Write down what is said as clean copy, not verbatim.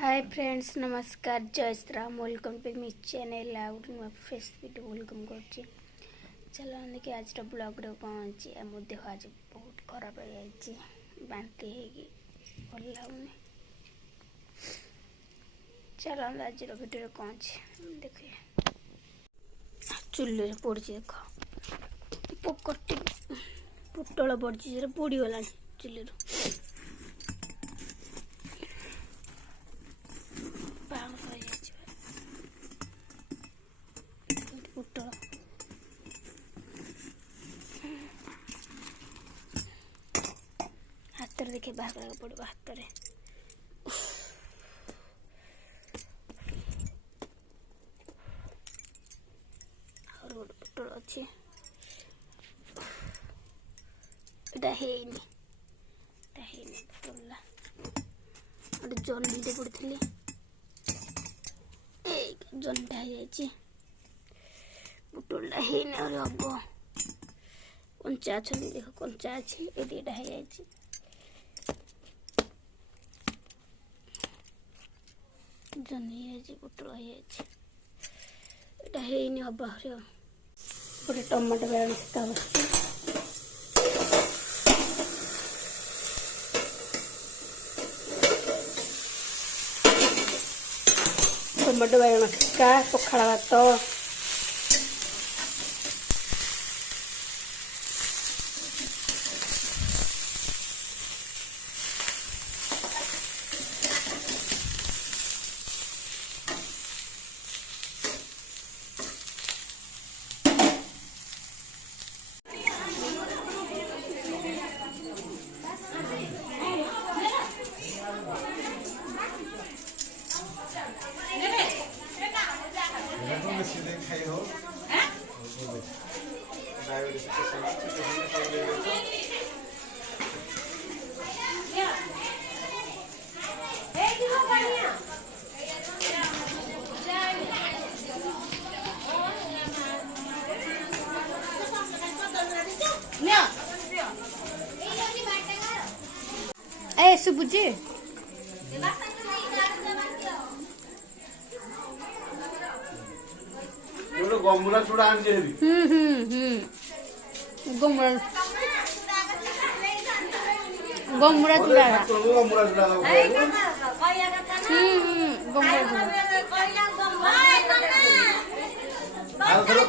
हाय friends नमस्कार जय Shri Ram welcome to me channel आउट नुआ फ्रेश वीडियो वेलकम कर चलो देखिए आज ब्लॉग रे कौन अच्छी मो देह आज बहुत खराब हो जाए बांती भल लगुनि। चलो आज वीडियो कौन अच्छे देखिए चूल्हे पड़ी देख पोकटी पुटल पड़ी पोड़गला चूल्हे पुटल हाथ देखिए बाहर करने पड़ो हाथ में और गोटे पुटल अच्छे पुटल गोटे जन्नीटे पड़ी जन्नीटा हो पुटलटा हम कंचा अच्छे देख कंचा अच्छी ये दीटा हो जन्नी पुटल होनी हम गोटे टमाटो बाइगण सीता बस टमाटो बाइगण सीका पखाड़ भात सुबुची गमुरा चूड़ा आनजे गमुरा गमुरा चूड़ा गमुरा चूड़ा